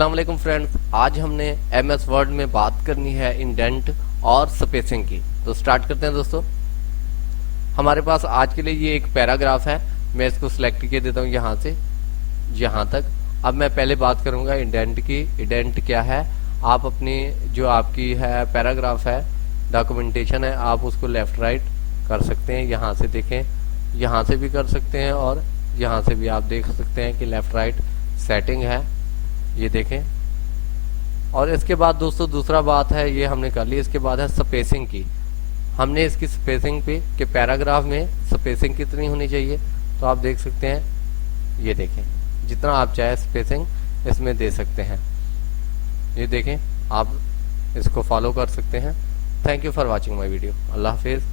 अस्सलाम वालेकुम फ्रेंड्स, आज हमने एमएस वर्ड में बात करनी है इंडेंट और स्पेसिंग की। तो स्टार्ट करते हैं दोस्तों। हमारे पास आज के लिए ये एक पैराग्राफ है। मैं इसको सिलेक्ट किए देता हूँ यहाँ से यहाँ तक। अब मैं पहले बात करूँगा इंडेंट की। इंडेंट क्या है? आप अपनी जो आपकी है पैराग्राफ है, डॉक्यूमेंटेशन है, आप उसको लेफ्ट राइट कर सकते हैं। यहाँ से देखें, यहाँ से भी कर सकते हैं और यहाँ से भी आप देख सकते हैं कि लेफ्ट राइट सेटिंग है, ये देखें। और इसके बाद दोस्तों दूसरा बात है, ये हमने कर ली। इसके बाद है स्पेसिंग की। हमने इसकी स्पेसिंग पे कि पैराग्राफ में स्पेसिंग कितनी होनी चाहिए, तो आप देख सकते हैं, ये देखें, जितना आप चाहे स्पेसिंग इसमें दे सकते हैं। ये देखें, आप इसको फॉलो कर सकते हैं। Thank you for watching my video. Allah हाफिज़।